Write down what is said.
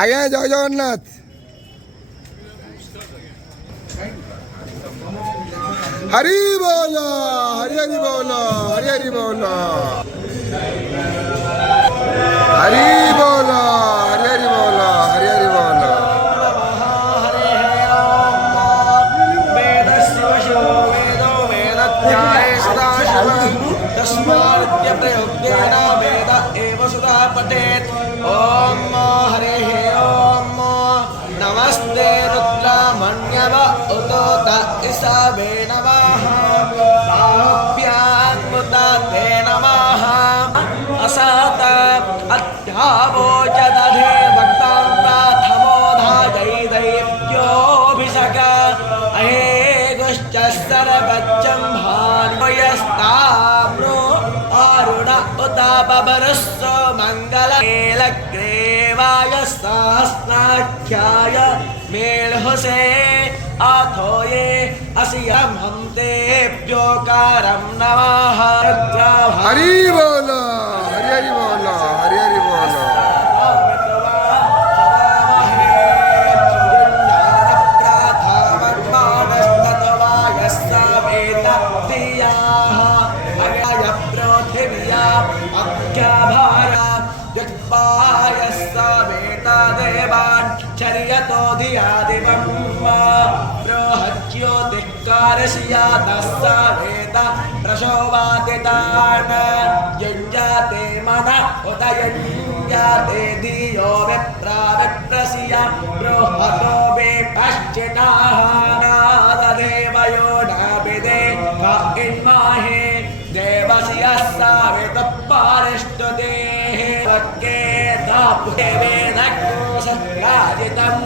ଆଜ୍ଞା ଜୟ ଜଗନ୍ନାଥ। ହରି ବୋଲ ହରି ହରି ବୋଲ ହରି ହରି ବୋଲ ହରି ବୋଲ ହରି ହରି ବୋଲ ହରି ହରି ବୋଲ। प्रयोगेन वेद एव सुधा पठेत्। ओम हरे ओम नमस्ते रुद्रामण्यव उतोत ईशावे नमः बाहुभ्यां मुदते नमः असत अध्यावोचदधे भक्तां प्राथमोधायै दैत्योऽभिषक अहेगुश्च सर्वज्जं भार्यस्ताम्रो अरुण उतापवरस्व मंगलग्रेवाय सहस्राख्याय मेळहुसे अथो ये असियं हम तेभ्योकारं नमः। हरि बोल हरि हरि बोल हरि हरि बोल। चर्यतो धिया दिवं बृहज्योतिष्कारस्या तस्सवेत प्रशोवातितान् युञ्जाते मन उत युञ्जाते धियो विप्राविप्रस्या बृहतो विपश्चिताः नाददेवयो नाभिदे इन्माहे देवस्य सावित पारिष्टुतेः वक्के तापुते वेदको सत्याजितं